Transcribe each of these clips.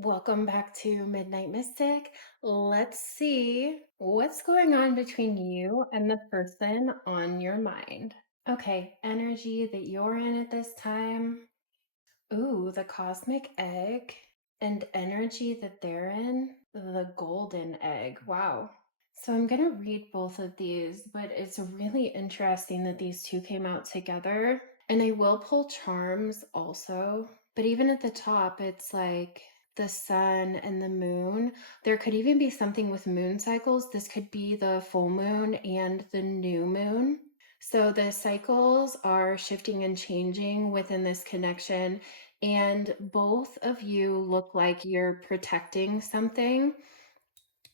Welcome back to Midnight Mystic. Let's see what's going on between you and the person on your mind. Okay, energy that you're in at this time. Ooh, the cosmic egg, and energy that they're in, the golden egg. Wow. So I'm going to read both of these, but it's really interesting that these two came out together. And I will pull charms also. But even at the top, it's like the sun and the moon. There could even be something with moon cycles. This could be the full moon and the new moon. So the cycles are shifting and changing within this connection. And both of you look like you're protecting something.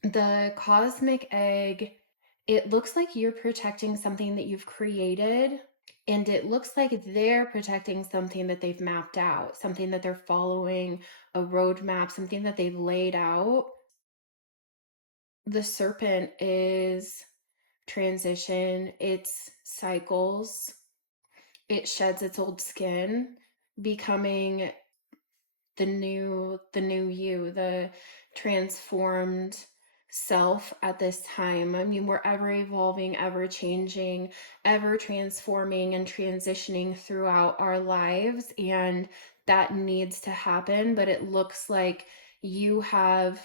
The cosmic egg, it looks like you're protecting something that you've created, and it looks like they're protecting something that they've mapped out, something that they're following, a roadmap, something that they've laid out. The serpent is transition, it's cycles, it sheds its old skin, becoming the new you, the transformed self at this time. I mean, we're ever evolving, ever changing, ever transforming and transitioning throughout our lives, and that needs to happen. But it looks like you have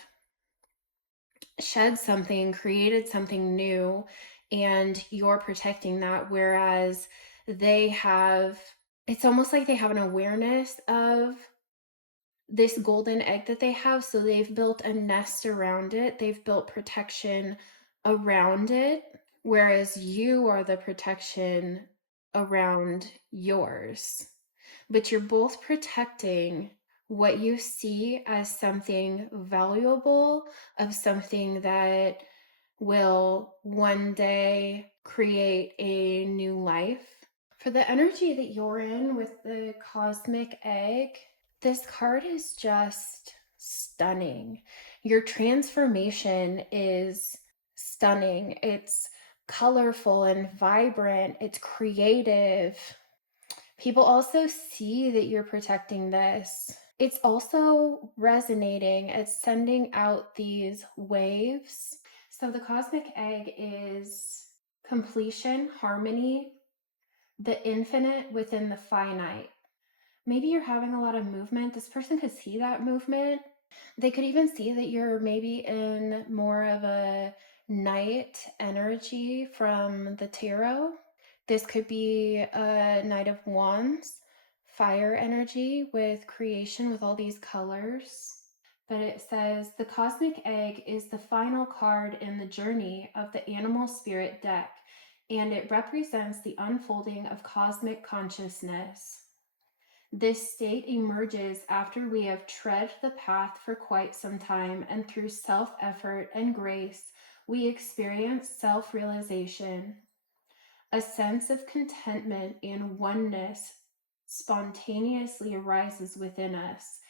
shed something, created something new, and you're protecting that, whereas they have, it's almost like they have an awareness of this golden egg that they have. So they've built a nest around it, they've built protection around it, whereas you are the protection around yours. But you're both protecting what you see as something valuable, of something that will one day create a new life. For the energy that you're in with the cosmic egg, this card is just stunning. Your transformation is stunning. It's colorful and vibrant. It's creative. People also see that you're protecting this. It's also resonating. It's sending out these waves. So the cosmic egg is completion, harmony, the infinite within the finite. Maybe you're having a lot of movement. This person could see that movement. They could even see that you're maybe in more of a night energy from the tarot. This could be a Knight of Wands, fire energy with creation with all these colors. But it says the cosmic egg is the final card in the journey of the animal spirit deck, and it represents the unfolding of cosmic consciousness. This state emerges after we have tread the path for quite some time, and through self-effort and grace, we experience self-realization. A sense of contentment and oneness spontaneously arises within us,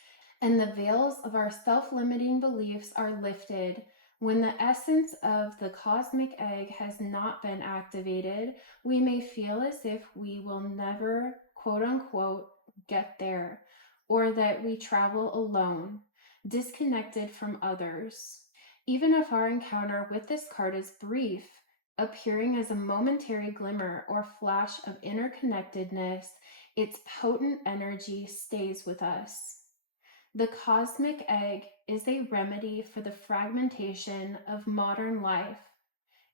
and the veils of our self-limiting beliefs are lifted. When the essence of the cosmic egg has not been activated, we may feel as if we will never, quote unquote, get there, or that we travel alone, disconnected from others. Even if our encounter with this card is brief, appearing as a momentary glimmer or flash of interconnectedness, its potent energy stays with us. The cosmic egg is a remedy for the fragmentation of modern life.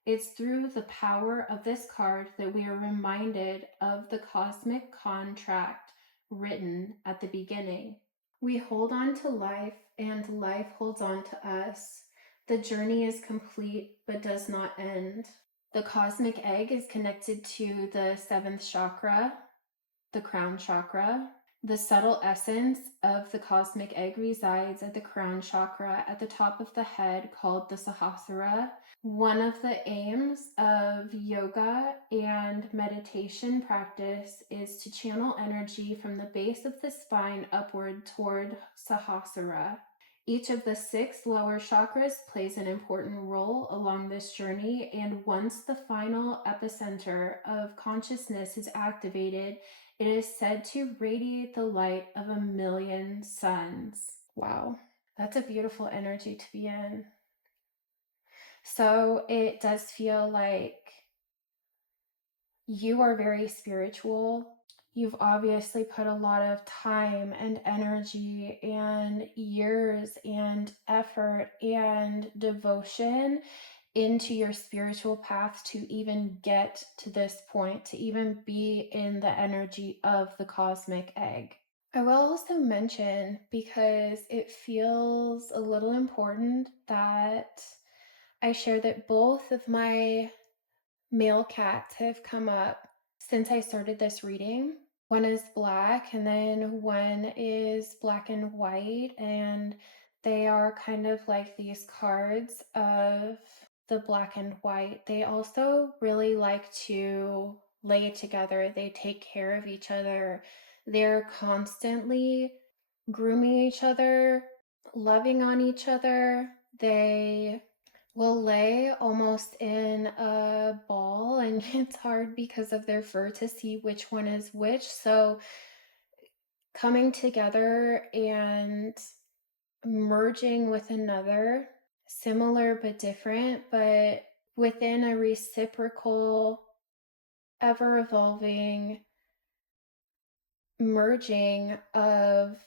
It's through the power of this card that we are reminded of the cosmic contract written at the beginning. We hold on to life, and life holds on to us. The journey is complete but does not end. The cosmic egg is connected to the seventh chakra, the crown chakra. The subtle essence of the cosmic egg resides at the crown chakra at the top of the head, called the Sahasrara. One of the aims of yoga and meditation practice is to channel energy from the base of the spine upward toward Sahasrara. Each of the 6 lower chakras plays an important role along this journey, and once the final epicenter of consciousness is activated, it is said to radiate the light of a million suns. Wow. That's a beautiful energy to be in. So it does feel like you are very spiritual. You've obviously put a lot of time and energy and years and effort and devotion into your spiritual path to even get to this point, to even be in the energy of the cosmic egg. I will also mention, because it feels a little important, that I share that both of my male cats have come up since I started this reading. One is black, and then one is black and white, and they are kind of like these cards of the black and white. They also really like to lay together. They take care of each other. They're constantly grooming each other, loving on each other. They will lay almost in a ball, and it's hard because of their fur to see which one is which. So coming together and merging with another, similar but different, but within a reciprocal, ever evolving merging of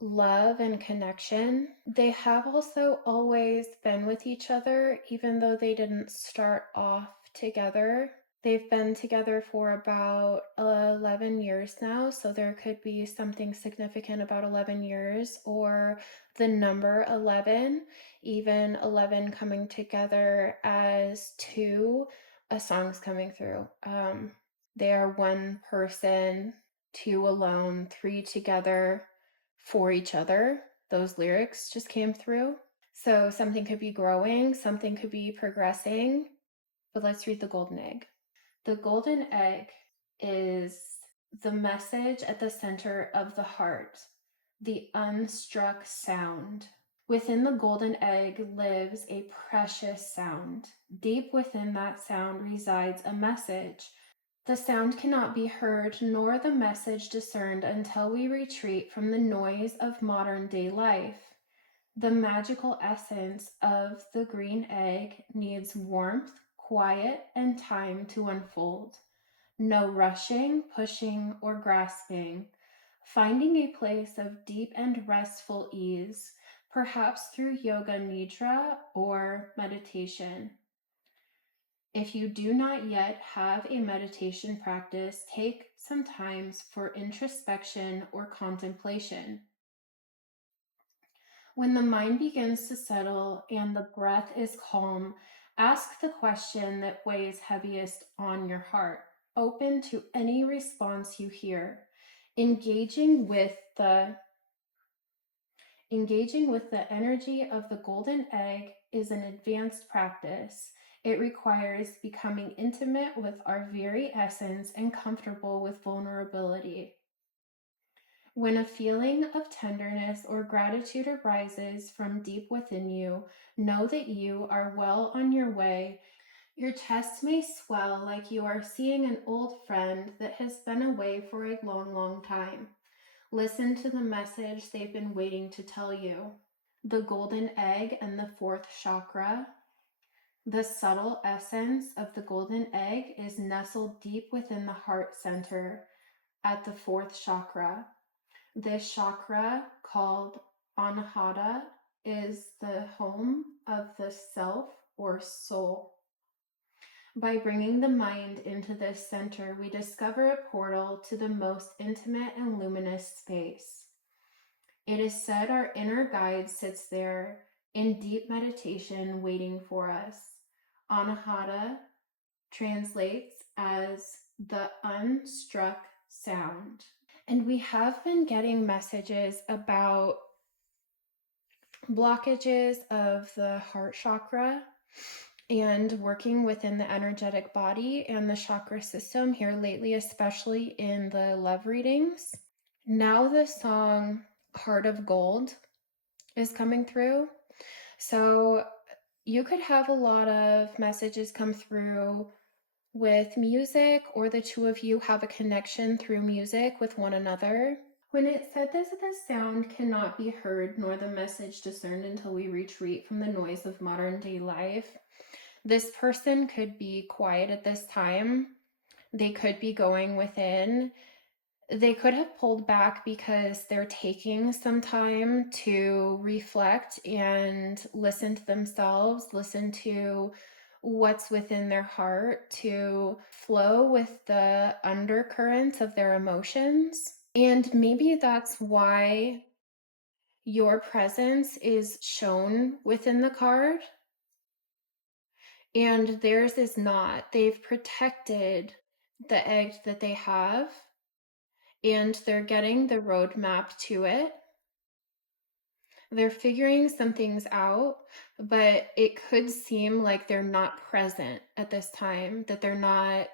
love and connection. They have also always been with each other, even though they didn't start off together. They've been together for about 11 years now, so there could be something significant about 11 years, or the number 11, even 11 coming together as two. A song's coming through. They are one person, two alone, three together, for each other. Those lyrics just came through. So something could be growing, something could be progressing, but let's read the golden egg. The golden egg is the message at the center of the heart, the unstruck sound. Within the golden egg lives a precious sound. Deep within that sound resides a message. The sound cannot be heard nor the message discerned until we retreat from the noise of modern day life. The magical essence of the green egg needs warmth, quiet, and time to unfold. No rushing, pushing, or grasping. Finding a place of deep and restful ease, perhaps through yoga nidra or meditation. If you do not yet have a meditation practice, take some time for introspection or contemplation. When the mind begins to settle and the breath is calm, ask the question that weighs heaviest on your heart, open to any response you hear. Engaging with the energy of the golden egg is an advanced practice. It requires becoming intimate with our very essence and comfortable with vulnerability. When a feeling of tenderness or gratitude arises from deep within you, know that you are well on your way. Your chest may swell like you are seeing an old friend that has been away for a long, long time. Listen to the message they've been waiting to tell you. The golden egg and the fourth chakra. The subtle essence of the golden egg is nestled deep within the heart center at the fourth chakra. This chakra, called Anahata, is the home of the self or soul. By bringing the mind into this center, we discover a portal to the most intimate and luminous space. It is said our inner guide sits there in deep meditation waiting for us. Anahata translates as the unstruck sound. And we have been getting messages about blockages of the heart chakra and working within the energetic body and the chakra system here lately, especially in the love readings. Now the song Heart of Gold is coming through. So you could have a lot of messages come through with music, or the two of you have a connection through music with one another. When it said this, the sound cannot be heard nor the message discerned until we retreat from the noise of modern day life. This person could be quiet at this time. They could be going within. They could have pulled back because they're taking some time to reflect and listen to themselves, listen to what's within their heart, to flow with the undercurrents of their emotions. And maybe that's why your presence is shown within the card and theirs is not. They've protected the egg that they have and they're getting the roadmap to it. They're figuring some things out, but it could seem like they're not present at this time, that they're not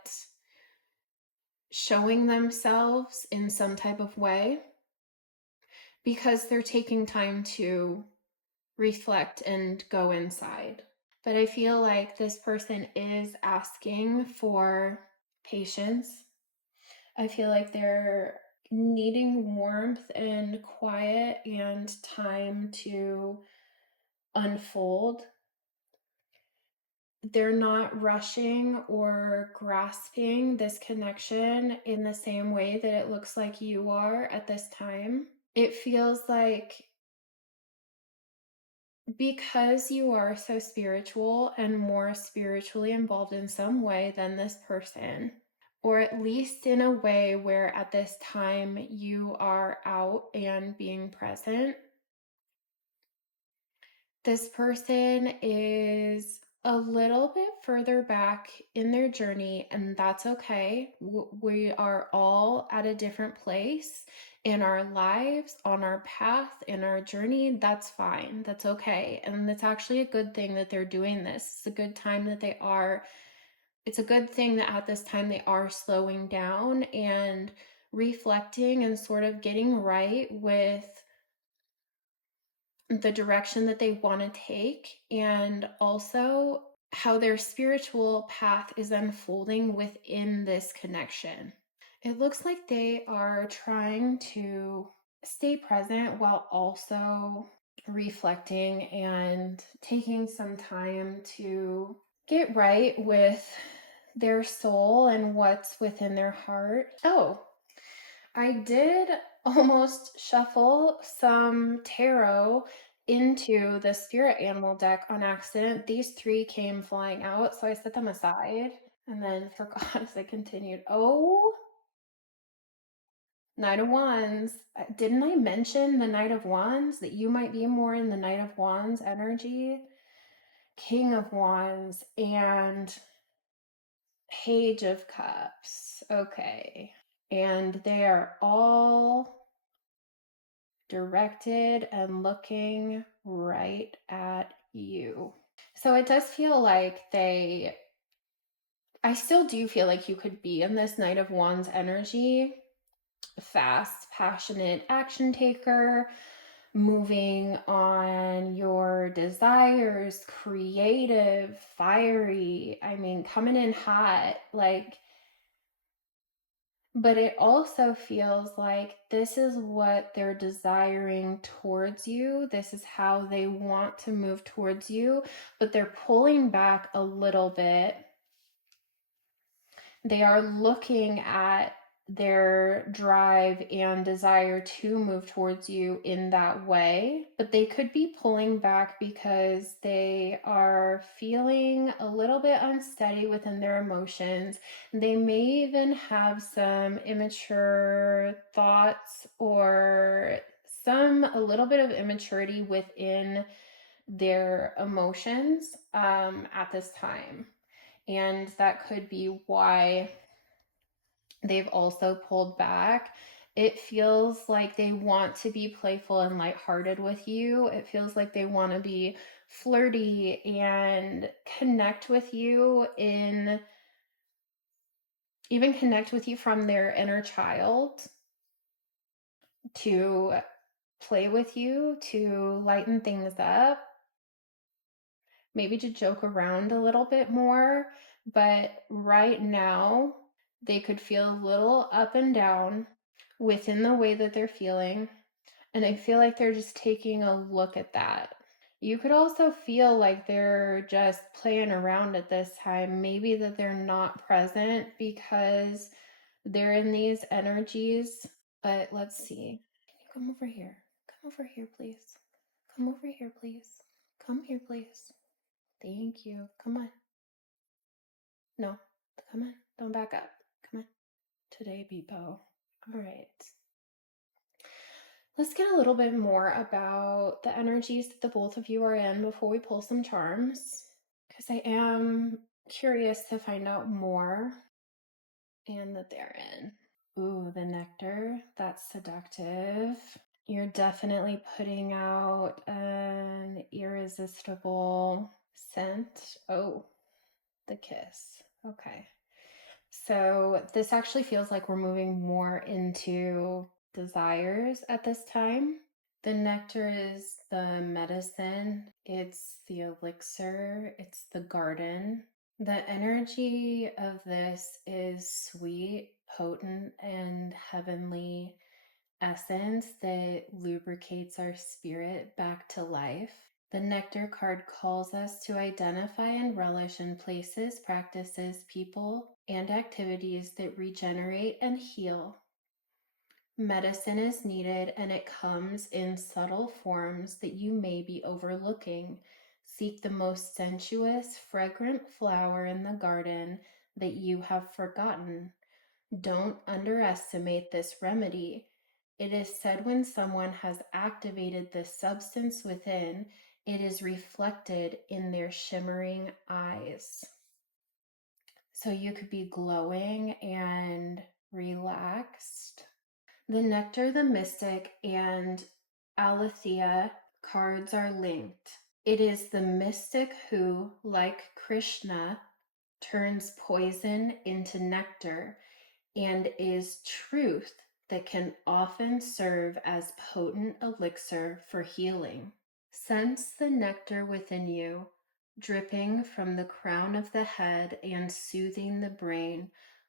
showing themselves in some type of way because they're taking time to reflect and go inside. But I feel like this person is asking for patience. I feel like they're needing warmth and quiet and time to unfold. They're not rushing or grasping this connection in the same way that it looks like you are at this time. It feels like because you are so spiritual and more spiritually involved in some way than this person, or at least in a way where at this time you are out and being present, this person is a little bit further back in their journey, and that's okay. We are all at a different place in our lives, on our path, in our journey. That's fine. That's okay. And it's actually a good thing that they're doing this. It's a good time that they are. It's a good thing that at this time they are slowing down and reflecting and sort of getting right with the direction that they want to take and also how their spiritual path is unfolding within this connection. It looks like they are trying to stay present while also reflecting and taking some time to get right with their soul and what's within their heart. Oh, I did almost shuffle some tarot into the spirit animal deck on accident. These three came flying out, so I set them aside and then forgot as I continued. Oh, Knight of Wands. Didn't I mention the Knight of Wands? That you might be more in the Knight of Wands energy? King of Wands and Page of Cups. Okay. And they are all directed and looking right at you. So it does feel like I still do feel like you could be in this Knight of Wands energy, fast, passionate action taker, moving on your desires, creative, fiery, I mean, coming in hot, like, but it also feels like this is what they're desiring towards you. This is how they want to move towards you, but they're pulling back a little bit. They are looking at their drive and desire to move towards you in that way, but they could be pulling back because they are feeling a little bit unsteady within their emotions. They may even have some immature thoughts or a little bit of immaturity within their emotions at this time. And that could be why they've also pulled back. It feels like they want to be playful and lighthearted with you. It feels like they want to be flirty and connect with you even connect with you from their inner child, to play with you, to lighten things up, maybe to joke around a little bit more. But right now, they could feel a little up and down within the way that they're feeling. And I feel like they're just taking a look at that. You could also feel like they're just playing around at this time. Maybe that they're not present because they're in these energies. But let's see. Can you come over here? Come over here, please. Come over here, please. Come here, please. Thank you. Come on. No, come on. Don't back up. Come on. Today, Beepo. All right. Let's get a little bit more about the energies that the both of you are in before we pull some charms, because I am curious to find out more and that they're in. Ooh, the nectar, that's seductive. You're definitely putting out an irresistible scent. Oh, the kiss. Okay. So this actually feels like we're moving more into desires at this time. The nectar is the medicine, it's the elixir, it's the garden. The energy of this is sweet, potent, and heavenly essence that lubricates our spirit back to life. The Nectar card calls us to identify and relish in places, practices, people, and activities that regenerate and heal. Medicine is needed, and it comes in subtle forms that you may be overlooking. Seek the most sensuous, fragrant flower in the garden that you have forgotten. Don't underestimate this remedy. It is said when someone has activated the substance within, it is reflected in their shimmering eyes. So you could be glowing and relaxed. The Nectar, the Mystic, and Aletheia cards are linked. It is the mystic who, like Krishna, turns poison into nectar and is truth that can often serve as potent elixir for healing. Sense the nectar within you, dripping from the crown of the head and soothing the brain.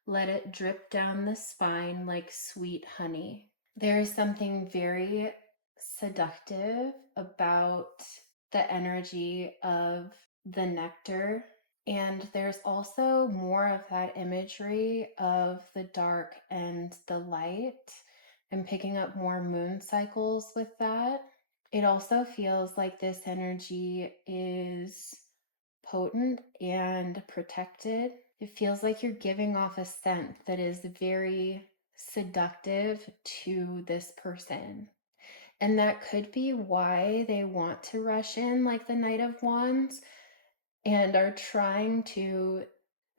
Let it drip down the spine like sweet honey. There is something very seductive about the energy of the nectar. And there's also more of that imagery of the dark and the light. I'm picking up more moon cycles with that. It also feels like this energy is potent and protected. It feels like you're giving off a scent that is very seductive to this person. And that could be why they want to rush in like the Knight of Wands and are trying to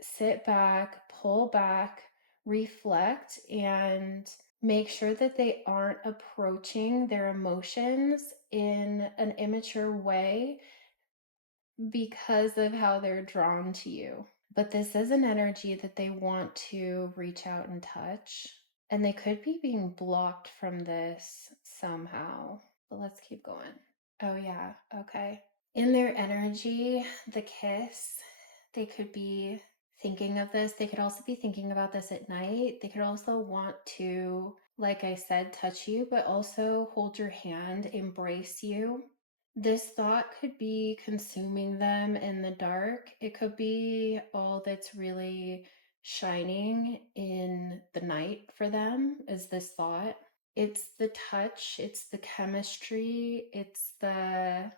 sit back, pull back, reflect, and make sure that they aren't approaching their emotions in an immature way because of how they're drawn to you. But this is an energy that they want to reach out and touch. And they could be being blocked from this somehow. But let's keep going. Oh, yeah. Okay. In their energy, the kiss, they could be thinking of this. They could also be thinking about this at night. They could also want to, like I said, touch you, but also hold your hand, embrace you. This thought could be consuming them in the dark. It could be all that's really shining in the night for them is this thought. It's the touch, it's the chemistry, it's the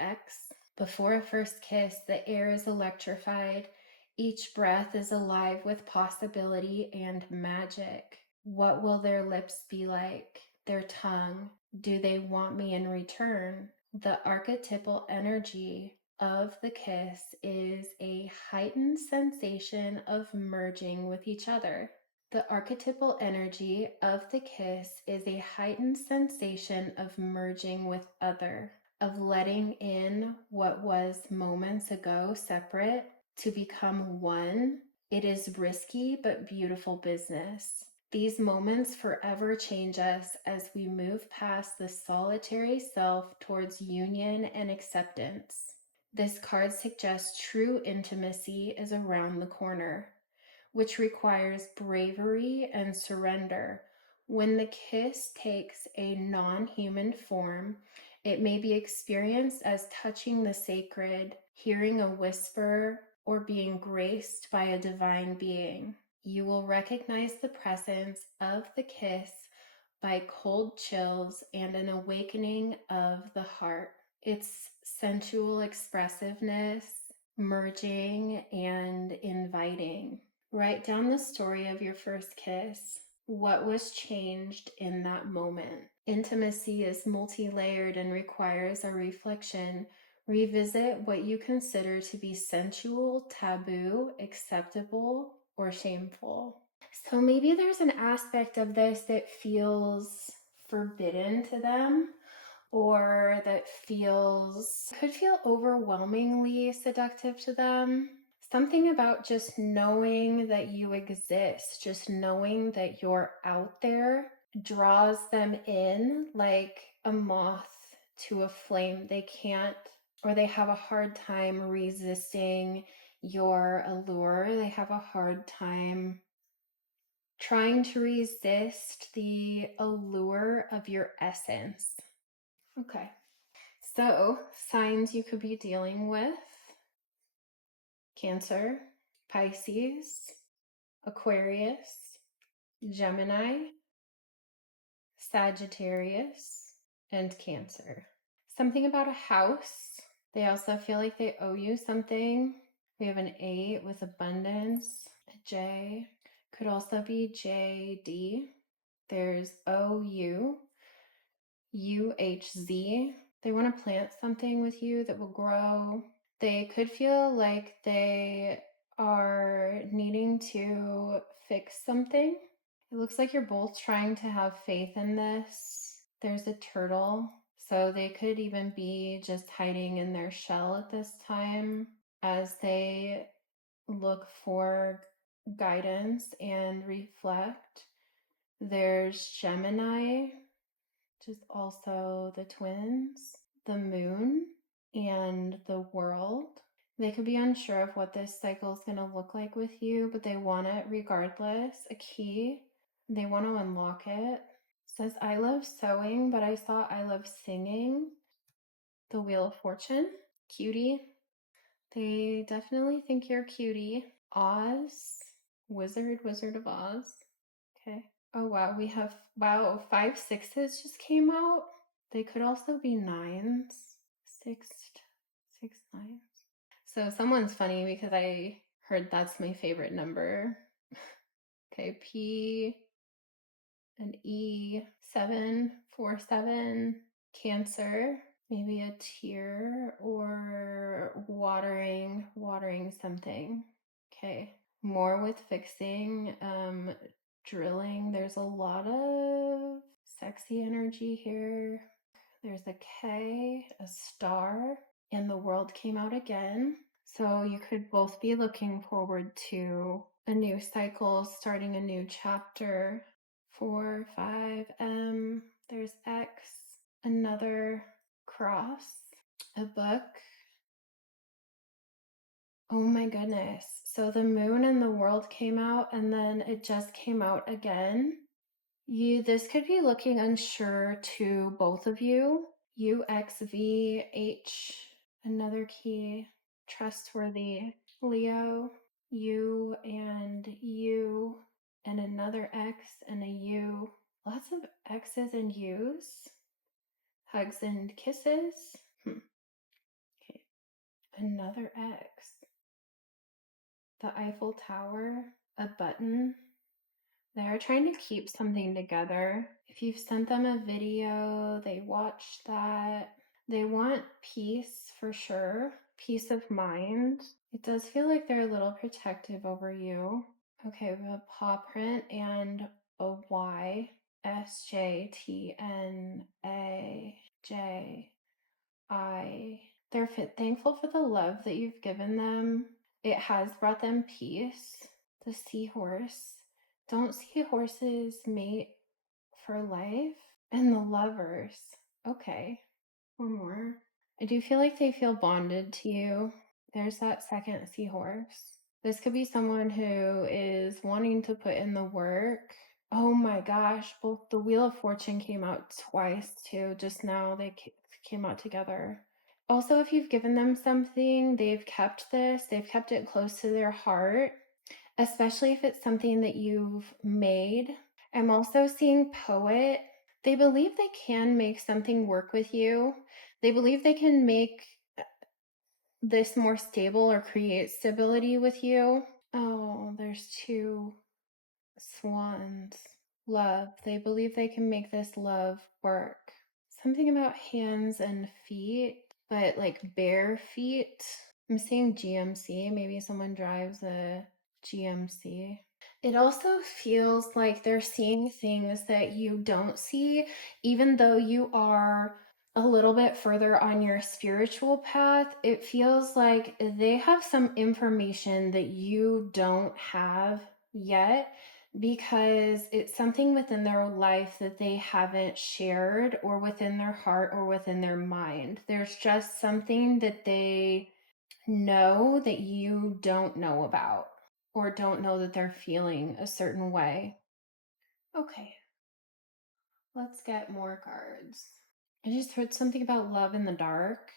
X. Before a first kiss, the air is electrified. Each breath is alive with possibility and magic. What will their lips be like? Their tongue? Do they want me in return? The archetypal energy of the kiss is a heightened sensation of merging with each other. The archetypal energy of the kiss is a heightened sensation of merging with other, of letting in what was moments ago separate to become one. It is risky but beautiful business. These moments forever change us as we move past the solitary self towards union and acceptance. This card suggests true intimacy is around the corner, which requires bravery and surrender, When the kiss takes a non-human form, it may be experienced as touching the sacred, hearing a whisper, or being graced by a divine being. You will recognize the presence of the kiss by cold chills and an awakening of the heart. Its sensual expressiveness, merging, and inviting. Write down the story of your first kiss. What was changed in that moment? Intimacy is multi-layered and requires a reflection. Revisit what you consider to be sensual, taboo, acceptable, or shameful. So maybe there's an aspect of this that feels forbidden to them, or that could feel overwhelmingly seductive to them. Something about just knowing that you exist, just knowing that you're out there, draws them in like a moth to a flame. They can't, or they have a hard time resisting your allure. They have a hard time trying to resist the allure of your essence. Okay. So, signs you could be dealing with: Cancer, Pisces, Aquarius, Gemini, Sagittarius, and Cancer. Something about a house. They also feel like they owe you something. We have an 8 with abundance. A J. Could also be JD. There's OU, UHZ. They want to plant something with you that will grow. They could feel like they are needing to fix something. It looks like you're both trying to have faith in this. There's a turtle, so they could even be just hiding in their shell at this time as they look for guidance and reflect. There's Gemini, which is also the twins, the moon, and the world. They could be unsure of what this cycle is going to look like with you, but they want it regardless. A key. They want to unlock it. It says, I love sewing, but I saw I love singing. The Wheel of Fortune. Cutie. They definitely think you're cutie. Oz. Wizard of Oz. Okay. Oh wow, we have 5 sixes just came out. They could also be nines. Six, six nines. So someone's funny because I heard that's my favorite number. Okay, P and E, 747, Cancer, maybe a tear or watering something. Okay, more with fixing, drilling. There's a lot of sexy energy here. There's a K, a star, and the world came out again. So you could both be looking forward to a new cycle, starting a new chapter. 4, 5, M, there's X, another cross, a book. Oh my goodness. So the moon and the world came out, and then it just came out again. This could be looking unsure to both of you. UXVH, another key, trustworthy. Leo, U and U, and another X and a U. Lots of X's and U's. Hugs and kisses. Okay. Another X. The Eiffel Tower, a button. They're trying to keep something together. If you've sent them a video, they watch that. They want peace for sure, peace of mind. It does feel like they're a little protective over you. Okay, we have a paw print and a Y. SJTNAJI. They're thankful for the love that you've given them. It has brought them peace. The seahorse. Don't seahorses mate for life? And the lovers. Okay. One more. I do feel like they feel bonded to you. There's that second seahorse. This could be someone who is wanting to put in the work. Oh my gosh, both the Wheel of Fortune came out twice too. Just now they came out together. Also, if you've given them something, they've kept this, they've kept it close to their heart, especially if it's something that you've made. I'm also seeing poet. They believe they can make something work with you. They believe they can make this more stable or create stability with you. Oh, there's two swans. Love. They believe they can make this love work. Something about hands and feet, but like bare feet. I'm seeing GMC. Maybe someone drives a GMC. It also feels like they're seeing things that you don't see, even though you are a little bit further on your spiritual path. It feels like they have some information that you don't have yet because it's something within their life that they haven't shared, or within their heart, or within their mind. There's just something that they know that you don't know about, or don't know that they're feeling a certain way. Okay, let's get more cards. I just heard something about love in the dark.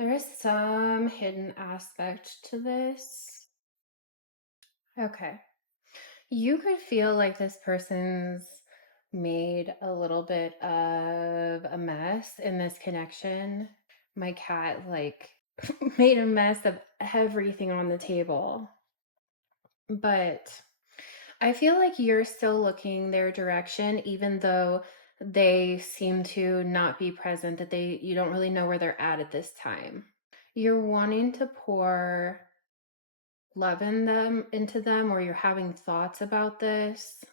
There is some hidden aspect to this. Okay. You could feel like this person's made a little bit of a mess in this connection. My cat, like, made a mess of everything on the table. But I feel like you're still looking their direction, even though they seem to not be present, that you don't really know where they're at this time. You're wanting to pour love into them, or you're having thoughts about this.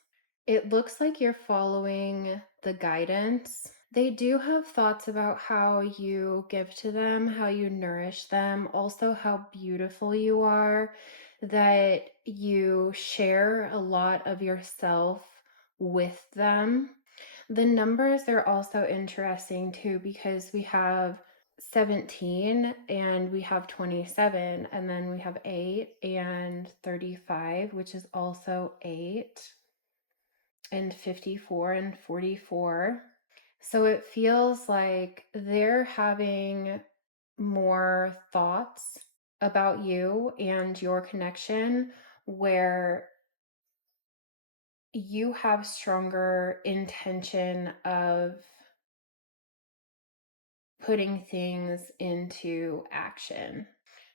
It looks like you're following the guidance. They do have thoughts about how you give to them, how you nourish them, also how beautiful you are, that you share a lot of yourself with them. The numbers are also interesting too, because we have 17 and we have 27, and then we have 8 and 35, which is also 8, and 54 and 44. So it feels like they're having more thoughts about you and your connection, where you have stronger intention of putting things into action.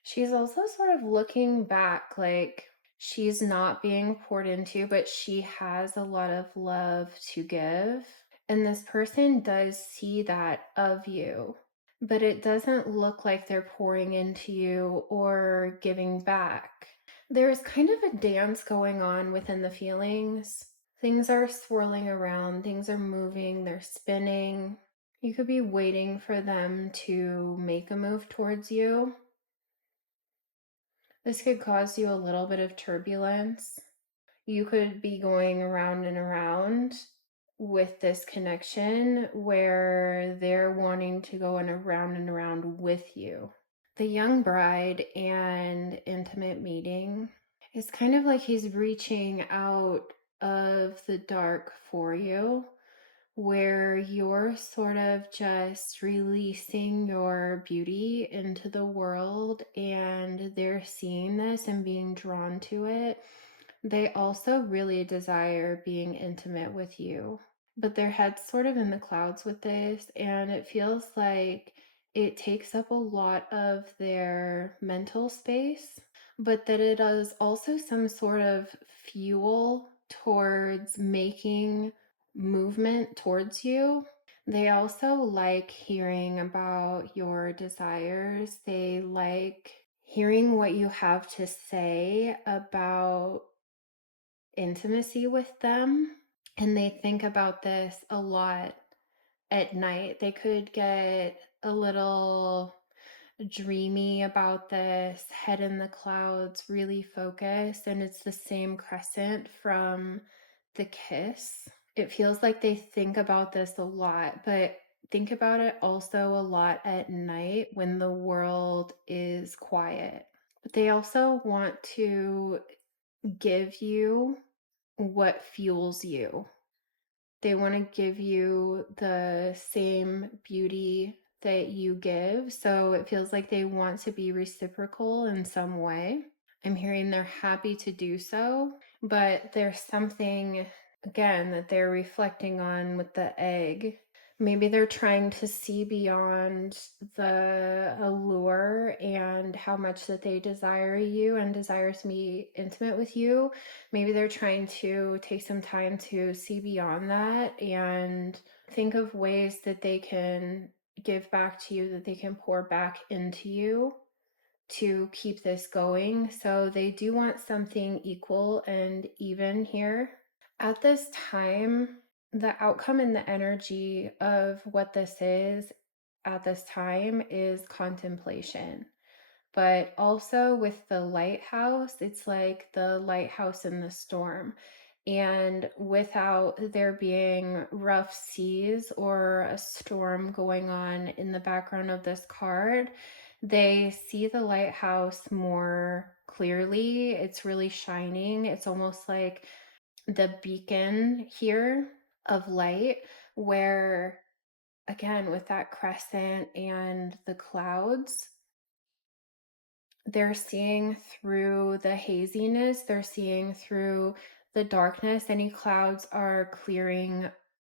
She's also sort of looking back, like she's not being poured into, but she has a lot of love to give. And this person does see that of you, but it doesn't look like they're pouring into you or giving back. There's kind of a dance going on within the feelings. Things are swirling around, things are moving, they're spinning. You could be waiting for them to make a move towards you. This could cause you a little bit of turbulence. You could be going around and around with this connection, where they're wanting to go in around and around with you. The young bride and intimate meeting. It's kind of like he's reaching out of the dark for you, where you're sort of just releasing your beauty into the world, and they're seeing this and being drawn to it. They also really desire being intimate with you, but their head's sort of in the clouds with this, and it feels like it takes up a lot of their mental space, but that it is also some sort of fuel towards making movement towards you. They also like hearing about your desires. They like hearing what you have to say about intimacy with them. And they think about this a lot at night. They could get a little dreamy about this, head in the clouds, really focused. And it's the same crescent from the kiss. It feels like they think about this a lot, but think about it also a lot at night when the world is quiet. But they also want to give you what fuels you. They want to give you the same beauty that you give. So it feels like they want to be reciprocal in some way. I'm hearing they're happy to do so, but there's something, again, that they're reflecting on with the egg. Maybe they're trying to see beyond the allure and how much that they desire you and desire to be intimate with you. Maybe they're trying to take some time to see beyond that and think of ways that they can give back to you, that they can pour back into you to keep this going. So they do want something equal and even here. At this time, the outcome and the energy of what this is at this time is contemplation. But also with the lighthouse, it's like the lighthouse in the storm. And without there being rough seas or a storm going on in the background of this card, they see the lighthouse more clearly. It's really shining. It's almost like the beacon here of light, where, again, with that crescent and the clouds, they're seeing through the haziness, they're seeing through the darkness. Any clouds are clearing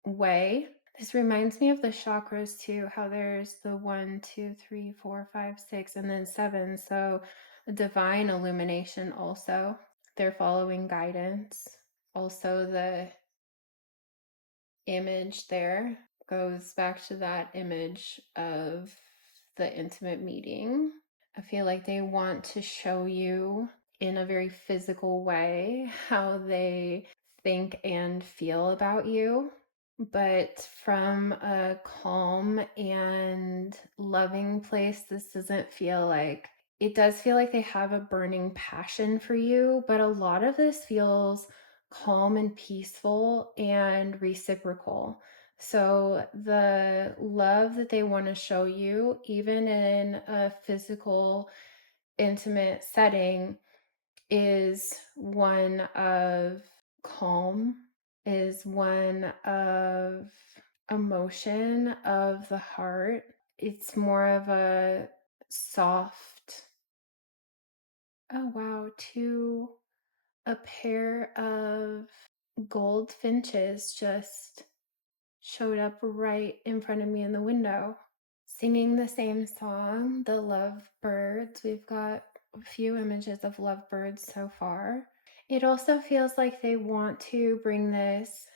way. This reminds me of the chakras too, how there's the 1, 2, 3, 4, 5, 6, and then 7. So divine illumination also. They're following guidance. Also, the image there goes back to that image of the intimate meeting. I feel like they want to show you in a very physical way how they think and feel about you, but from a calm and loving place. This doesn't feel like, it does feel like they have a burning passion for you, but a lot of this feels calm and peaceful and reciprocal. So the love that they want to show you, even in a physical, intimate setting, is one of calm, is one of emotion of the heart. It's more of a soft, oh wow, a pair of gold finches just showed up right in front of me in the window, singing the same song, the lovebirds. We've got a few images of lovebirds so far. It also feels like they want to bring this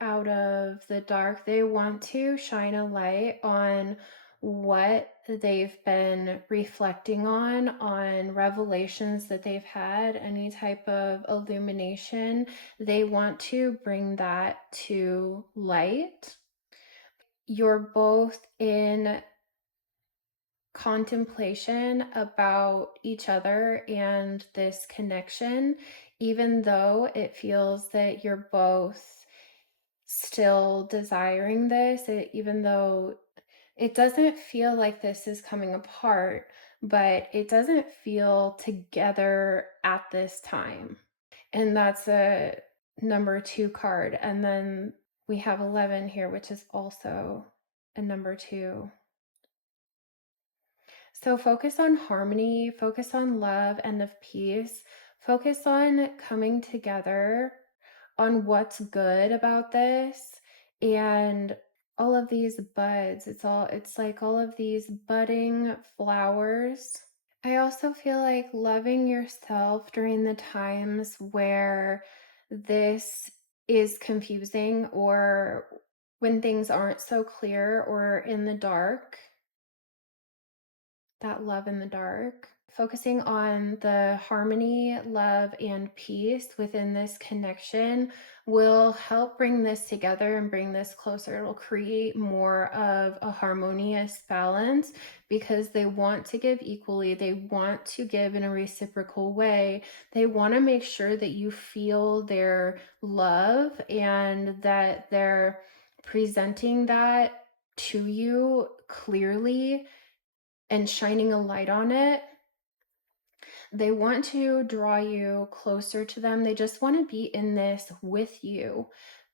out of the dark. They want to shine a light on what they've been reflecting on revelations that they've had, any type of illumination. They want to bring that to light. You're both in contemplation about each other and this connection, even though it feels that you're both still desiring this, even though it doesn't feel like this is coming apart, but it doesn't feel together at this time. And that's a number 2 card. And then we have 11 here, which is also a number 2. So focus on harmony, focus on love and of peace, focus on coming together, on what's good about this, and all of these buds. It's like all of these budding flowers. I also feel like loving yourself during the times where this is confusing, or when things aren't so clear or in the dark, that love in the dark. Focusing on the harmony, love, and peace within this connection will help bring this together and bring this closer. It'll create more of a harmonious balance because they want to give equally. They want to give in a reciprocal way. They want to make sure that you feel their love and that they're presenting that to you clearly and shining a light on it. They want to draw you closer to them. They just want to be in this with you.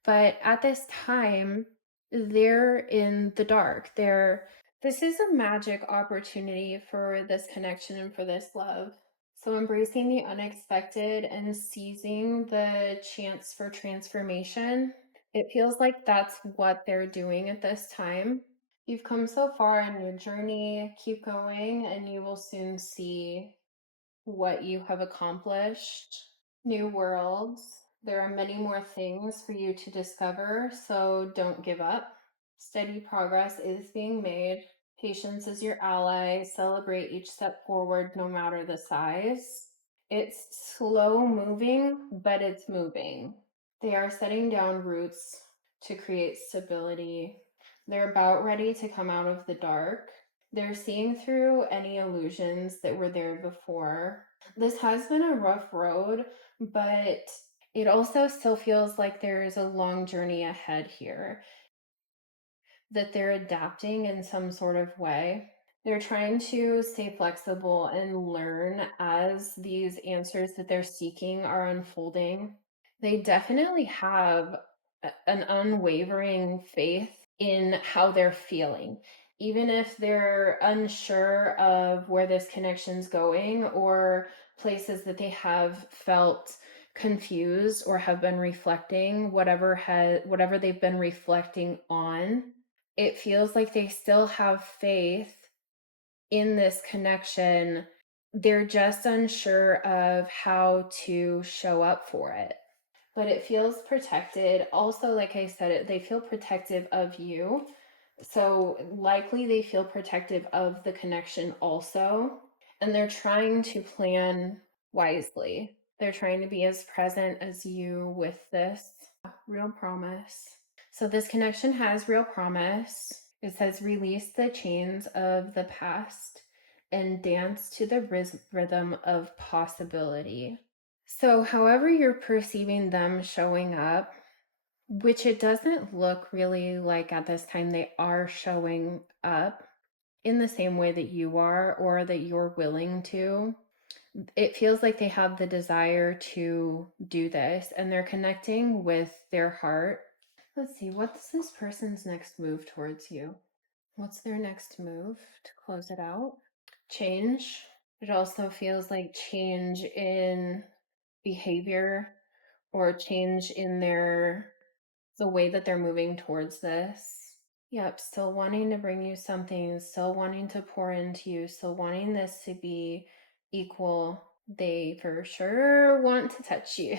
But at this time, they're in the dark. This is a magic opportunity for this connection and for this love. So embracing the unexpected and seizing the chance for transformation. It feels like that's what they're doing at this time. You've come so far in your journey. Keep going, and you will soon see what you have accomplished. New worlds. There are many more things for you to discover, so don't give up. Steady progress is being made. Patience is your ally. Celebrate each step forward, no matter the size. It's slow moving, but it's moving. They are setting down roots to create stability. They're about ready to come out of the dark. They're seeing through any illusions that were there before. This has been a rough road, but it also still feels like there is a long journey ahead here, that they're adapting in some sort of way. They're trying to stay flexible and learn as these answers that they're seeking are unfolding. They definitely have an unwavering faith in how they're feeling, even if they're unsure of where this connection's going or places that they have felt confused or have been reflecting whatever they've been reflecting on. It feels like they still have faith in this connection. They're just unsure of how to show up for it. But it feels protected. Also, like I said, they feel protective of you. So likely they feel protective of the connection also. And they're trying to plan wisely. They're trying to be as present as you with this. Real promise. So this connection has real promise. It says release the chains of the past and dance to the rhythm of possibility. So however you're perceiving them showing up, which it doesn't look really like at this time they are showing up in the same way that you are or that you're willing to. It feels like they have the desire to do this and they're connecting with their heart. Let's see, what's this person's next move towards you? What's their next move to close it out? Change. It also feels like change in behavior or change in the way that they're moving towards this. Yep, still wanting to bring you something, still wanting to pour into you, still wanting this to be equal. They for sure want to touch you.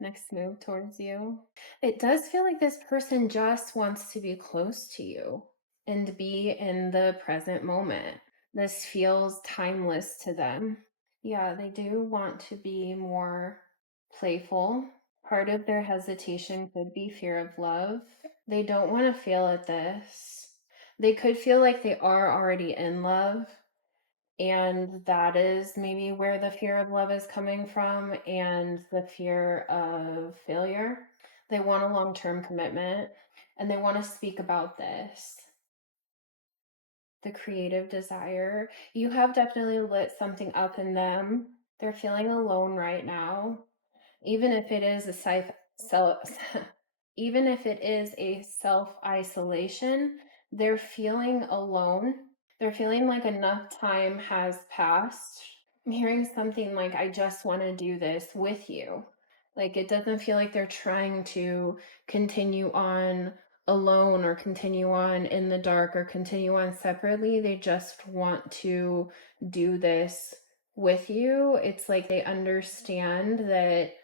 Next move towards you. It does feel like this person just wants to be close to you and be in the present moment. This feels timeless to them. Yeah, they do want to be more playful. Part of their hesitation could be fear of love. They don't want to fail at this. They could feel like they are already in love, and that is maybe where the fear of love is coming from and the fear of failure. They want a long term commitment and they want to speak about this. The creative desire. You have definitely lit something up in them. They're feeling alone right now. Even if it is a self even if it is a self isolation, they're feeling alone. They're feeling like enough time has passed. I'm hearing something like, I just want to do this with you. Like, it doesn't feel like they're trying to continue on alone or continue on in the dark or continue on separately. They just want to do this with you. It's like they understand that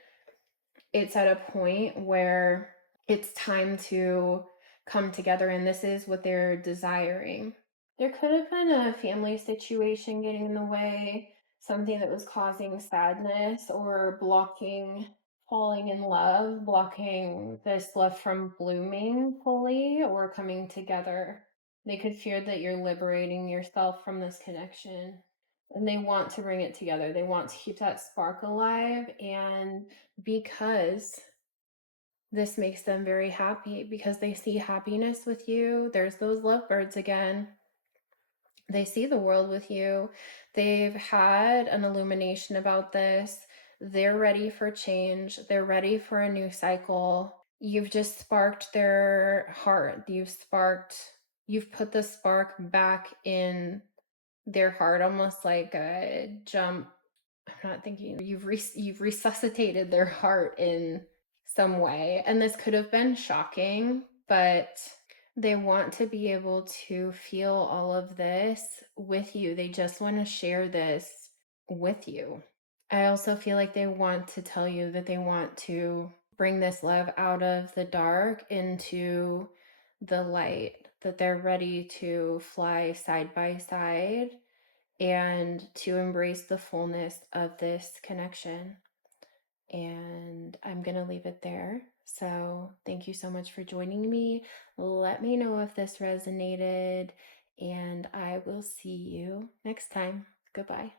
it's at a point where it's time to come together and this is what they're desiring. There could have been a family situation getting in the way, something that was causing sadness or blocking falling in love, blocking this love from blooming fully or coming together. They could fear that you're liberating yourself from this connection and they want to bring it together. They want to keep that spark alive, and because this makes them very happy because they see happiness with you. There's those lovebirds again. They see the world with you. They've had an illumination about this. They're ready for change. They're ready for a new cycle. you've just sparked their heart. You've put the spark back in their heart, almost like a jump. I'm not thinking, you've resuscitated their heart in some way. And this could have been shocking, but they want to be able to feel all of this with you. They just want to share this with you. I also feel like they want to tell you that they want to bring this love out of the dark into the light, that they're ready to fly side by side and to embrace the fullness of this connection. And I'm going to leave it there. So thank you so much for joining me. Let me know if this resonated, and I will see you next time. Goodbye.